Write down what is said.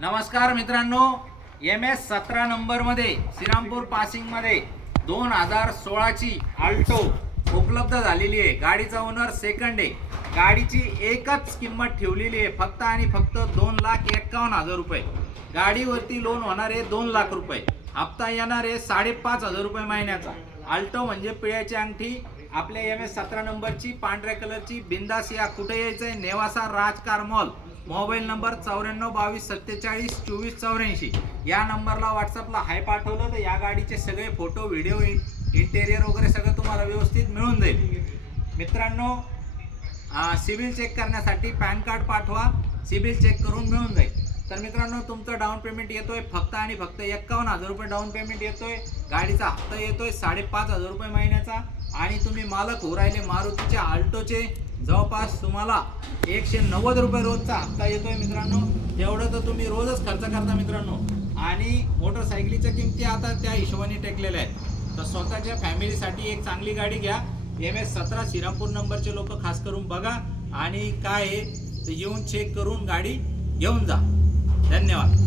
नमस्कार मित्रांनो, MS17 number मध्ये श्रीरामपूर पासिंग मध्ये 2016 ची आल्टो उपलब्ध झालेली आहे। गाडीचा ओनर सेकंड आहे। गाडीची एकच किंमत ठेवलेली आहे, फक्त आणि फक्त 2,51,000 रुपये। गाडीवरती लोन होणार आहे 2 लाख रुपये। हप्ता येणार आहे 5,500 रुपये महिन्याचा। आल्टो म्हणजे पिळ्याची अंगठी। आपल्या MS17 नंबरची पांढऱ्या कलरची बिंदास या। कुठे यायचंय? नेवासा राजकार मॉल। मोबाईल नंबर 9422472484 या नंबरला व्हॉट्सअपला हाय पाठवलं तर या गाडीचे सगळे फोटो व्हिडिओ इंटेरियर वगैरे सगळं तुम्हाला व्यवस्थित मिळून जाईल। मित्रांनो, सिबिल चेक करण्यासाठी पॅन कार्ड पाठवा, सिबिल चेक करून मिळून जाईल। तर मित्रांनो, तुमचं डाऊन पेमेंट येतोय फक्त आणि फक्त 51,000 रुपये डाऊन पेमेंट येतोय। गाडीचा हप्ता येतोय 5,500 रुपये महिन्याचा आणि तुम्ही मालक हो राहिले मारुतीच्या आल्टोचे। जवळपास तुम्हाला 190 रुपये रोजचा हप्ता येतोय मित्रांनो। तेवढं तर तुम्ही रोजच खर्च करता मित्रांनो। आणि मोटरसायकलीच्या किमती आता त्या हिशोबाने टेकलेल्या आहेत। तर स्वतःच्या फॅमिलीसाठी एक चांगली गाडी घ्या। MS17 श्रीरामपूर नंबरचे लोक खास करून बघा आणि काय आहे ते येऊन चेक करून गाडी घेऊन जा। धन्यवाद।